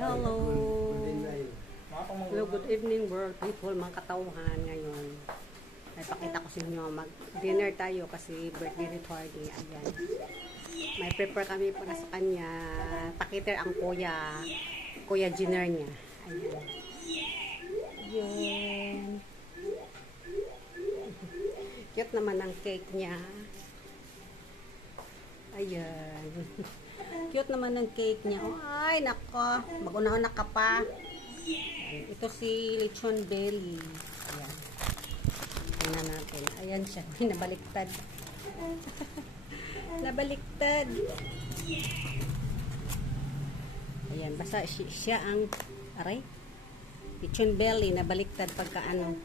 Hello! Hello, good evening world people, mga katauhan ngayon. Ay, pakita ko sa inyo, mag-dinner tayo kasi birthday ni Twardy. Ayan. May prepare kami para sa kanya. Pakiter ang kuya dinner niya. Ayan. Ayan. Cute naman ang cake niya. Ayan. Cute naman ang cake niya. Ay, nako. Mag-una-una ka pa. Ayan. Ito si Lechon Belly. Ayan. Tingnan natin. Ayan siya. Nabaliktad. Nabaliktad. Ayan. Basta siya ang aray. Lechon Belly. Nabaliktad pagka ano.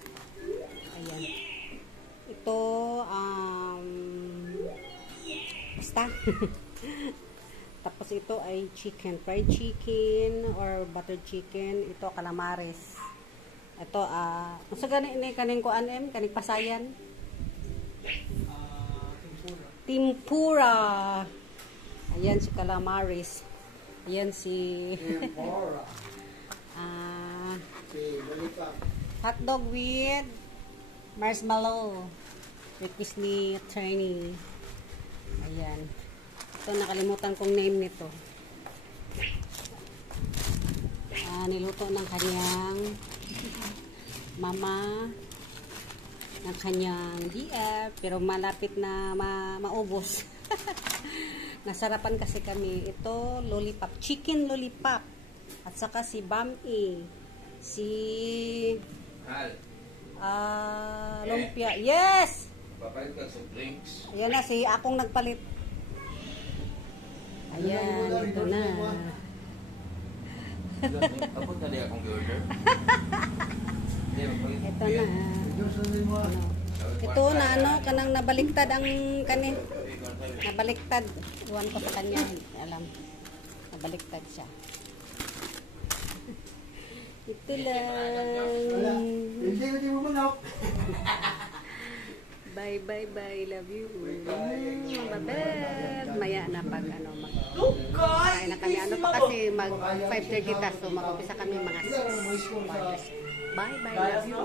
Ayan. Ito, basta. Tapos ito ay chicken, fried chicken or buttered chicken. Ito calamares. Ito unsa gani ni kaning kuan kaning pasayan? Tempura. Ayan si calamares. Ayan si tempura. Hotdog with marshmallow. Request ni attorney. Ayan. Ito, nakalimutan kong name nito. Niluto ng kanyang mama, ng kanyang DF, pero malapit na maubos. Nasarapan kasi kami. Ito, lollipop. Chicken lollipop. At saka si Bami. Si lumpia. Yes! Papalit ka sa drinks. Ayan na, si akong nagpalit. Ayan, ito na. Tapos na niya akong order. Ito na. Ito na kanang nabaliktad ang kanin. Nabaliktad. Iwan ko sa kanya. Alam. Nabaliktad siya. Ito lang. Bye, bye, bye. Love you. Babet. Maya na pag magkain na kami. Ano pa kasi mag 5:30 ta. So mag-upisa kami mga 6. Bye, bye. Love you.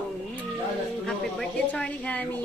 Happy birthday, Twardy Gami.